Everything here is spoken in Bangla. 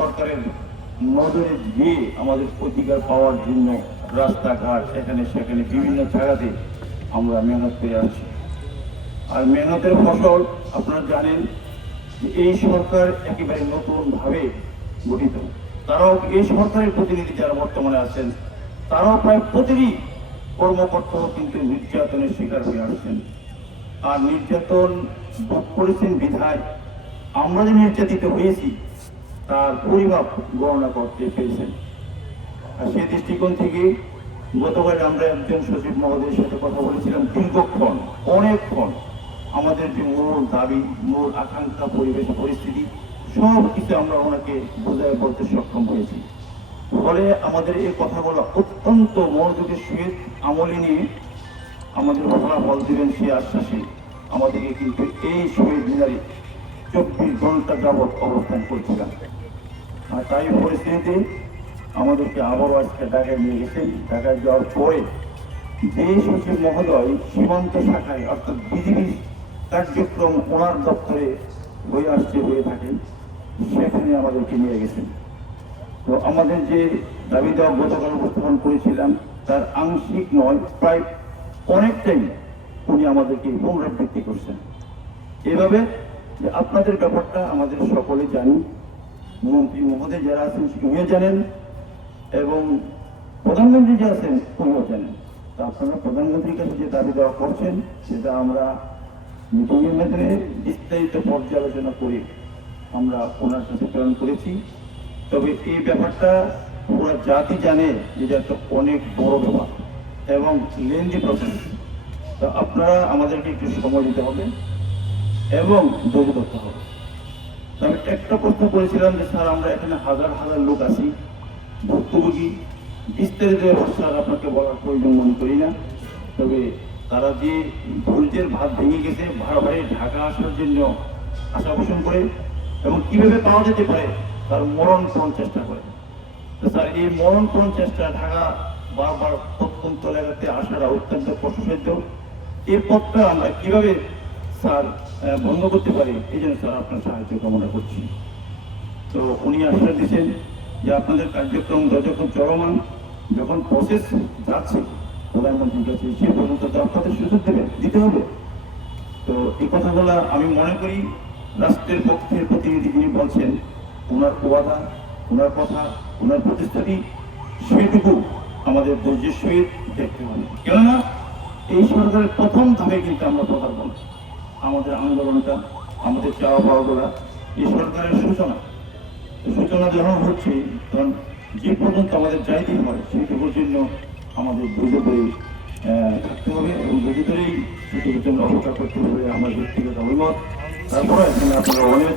সরকারের নজরে দিয়ে আমাদের অধিকার পাওয়ার জন্য রাস্তাঘাট এখানে সেখানে বিভিন্ন জায়গাতে আমরা মেহনত করে আসছি। আর মেহনতের ফসল আপনারা জানেন যে এই সরকার একেবারে নতুনভাবে গঠিত। তারাও এই সরকারের প্রতিনিধি যারা বর্তমানে আছেন তারাও প্রায় প্রতিটি কর্মকর্তাও কিন্তু নির্যাতনের শিকার হয়ে আসছেন। আর নির্যাতন ভোগ করেছেন বিধায় আমরা যে নির্যাতিত হয়েছি তার পরিমাপ গণনা করতে পেরেছেন। আর সেই দৃষ্টিকোণ থেকে গতকাল আমরা একজন সচিব মহোদয়ের সাথে কথা বলেছিলাম দীর্ঘক্ষণ, অনেকক্ষণ আমাদের যে মূল দাবি, মূল আকাঙ্ক্ষা, পরিবেশ পরিস্থিতি সব কিছু আমরা ওনাকে বোঝায় বলতে সক্ষম হয়েছি। ফলে আমাদের এই কথাগুলো অত্যন্ত মনোযোগের সহিত আমলে নিয়ে আমাদের ফলাফল দিবেন সেই আশ্বাসে আমাদেরকে কিন্তু এই শহীদ মিনারে 24 ঘন্টা যাবৎ অবস্থান করছিলাম। আর তাই পরিস্থিতিতে আমাদেরকে আবারও আজকে ঢাকায় নিয়ে গেছেন। ঢাকায় যাওয়ার পরে যে সচিব মহোদয় সীমান্ত শাখায় অর্থাৎ বিজিবির কার্যক্রম ওনার দপ্তরে হয়ে থাকেন সেখানে আমাদেরকে নিয়ে গেছেন। তো আমাদের যে দাবি দেওয়া গতকাল উপস্থাপন করেছিলাম তার আংশিক নয়, প্রায় অনেকটাই উনি আমাদেরকে পুনরাবৃত্তি করছেন। এভাবে যে আপনাদের ব্যাপারটা আমাদের সকলে জানি, মন্ত্রী মহোদয় যারা আছেন উনিও জানেন এবং প্রধানমন্ত্রী যে আছেন উনিও জানেন। তা আপনারা প্রধানমন্ত্রীর কাছে যে দাবি দেওয়া করছেন সেটা আমরা মিটিংয়ের মাধ্যমে বিস্তারিত পর্যালোচনা করে আমরা ওনার কাছে প্রেরণ করেছি। তবে এই ব্যাপারটা পুরো জাতি জানে যে এটা একটা অনেক বড় ব্যাপার এবং লেন্দি প্রসেস। তো আপনারা আমাদেরকে একটু সময় দিতে হবে এবং ধৈর্য ধরতে হবে। আমি একটা প্রশ্ন করেছিলাম যে স্যার আমরা এখানে হাজার হাজার লোক আছি, ভুক্তভোগী, বিস্তারিত স্যার আপনাকে বলার প্রয়োজন মনে করি না। তবে তারা যে ধৈর্যের ভাত ভেঙে গেছে ভাড়া ঢাকা আসার জন্য আশা পোষণ করে এবং কিভাবে পাওয়া যেতে পারে তার মরণপণ চেষ্টা করে। তো স্যার এই মরণপণ চেষ্টা ঢাকা বারবার প্রত্যন্ত এলাকাতে আসাটা অত্যন্ত কষ্টসাধ্য। এই পথটা আমরা কিভাবে স্যার বন্ধ করতে পারি এই জন্য স্যার আপনার সাহায্য কামনা করছি। তো উনি আশ্বাস দিচ্ছেন যে আপনাদের কার্যক্রম যখন চলমান, যখন প্রসেস যাচ্ছে প্রধানমন্ত্রীর কাছে সে পর্যন্ত আপনাদের সুযোগ দিতে হবে। তো এই কথাগুলো আমি মনে করি রাষ্ট্রের পক্ষের প্রতিনিধি যিনি বলছেন ওনার ওয়াদা, ওনার কথা, ওনার প্রতিশ্রুতি সেটুকু আমাদের ধৈর্যের সহিত দেখতে হবে। কেননা এই সরকারের প্রথম ধাপে কিন্তু আমরা কথা বলছি আমাদের আন্দোলনটা, আমাদের চাওয়া পাওয়াগুলা এই সরকারের সূচনা যখন হচ্ছে তখন যে পর্যন্ত আমাদের যাইতে হয় সেইটুকুর জন্য আমাদের ধৈর্য ধরে থাকতে হবে এবং ধৈর্য ধরেই সেটুকুর জন্য অপেক্ষা করতে হবে আমার ব্যক্তিগত অভিমত। তারপরে এখানে আপনারা অনেক